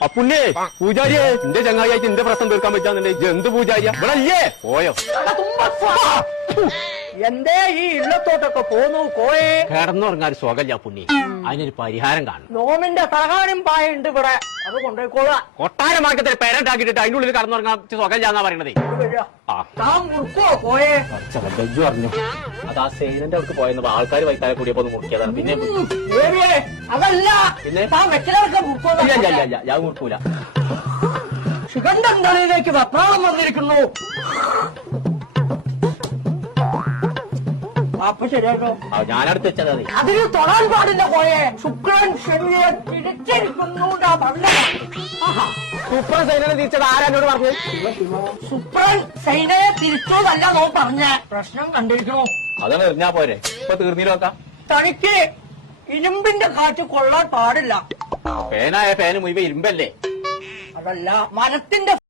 അപ്പുണ്ണേ പൂജാരിയെ എന്റെ ചങ്ങായിയായിട്ട് എന്റെ പ്രശ്നം തീർക്കാൻ പറ്റാന്നുണ്ടെങ്കിൽ എന്ത് പൂജാരിയാ ഇവിടെ അല്ലേ പോയോ എന്തേ ഈ ഇള്ളത്തോട്ടൊക്കെ പോന്നു കോയെ കിടന്നുറങ്ങാൻ സുഖമില്ല പുണ്ണി അതിനൊരു പരിഹാരം കാണും നോമിന്റെ തകാനും പായുണ്ട് ഇവിടെ അത് കൊണ്ടുപോയിക്കോളാം കൊട്ടാര മാർക്കത്തിൽ പേരണ്ടാക്കിയിട്ട് അതിന്റെ ഉള്ളിൽ കടന്നുറങ്ങാൻ സുഖമില്ലാന്നാ പറയണതേ താൻ മുറുക്കോ കോയെ ബെജു പറഞ്ഞു അത് ആ സൈനന്റെ അവർക്ക് പോയെന്ന് ആൾക്കാർ വൈത്താലെ കൂടിയപ്പോ ഒന്ന് മുറിക്കിയതാണ് പിന്നെ അതല്ല പിന്നെ താൻ വെക്കലൊക്കെ മുറുക്കോ ഞാൻ മുറിക്കൂല ശിഖണ്ഡൻ തലയിലേക്ക് വെപ്രാളം വന്നിരിക്കുന്നു അപ്പൊ ശരിയാട്ടോ ഞാനടുത്ത് വെച്ചത് അതെ അതിന് തൊടാൻ പാടില്ല പോയെ ശുക്രൻ ശനിയെ തിരിച്ചിരിക്കുന്നു സൂപ്പർ സൈനനെ തിരിച്ചത് ആരാനോട് പറഞ്ഞു ശുക്രൻ സൈനയെ തിരിച്ചോതല്ല നോ പറഞ്ഞ പ്രശ്നം കണ്ടിരിക്കണോ അതാണ് എറിഞ്ഞാ പോരെ ഇപ്പൊ തീർന്നിലോക്കാം തനിക്ക് ഇരുമ്പിന്റെ കാറ്റ് കൊള്ളാൻ പാടില്ല ഫാനായ ഫാന് മുഴുവൻ ഇരുമ്പല്ലേ അതല്ല മരത്തിന്റെ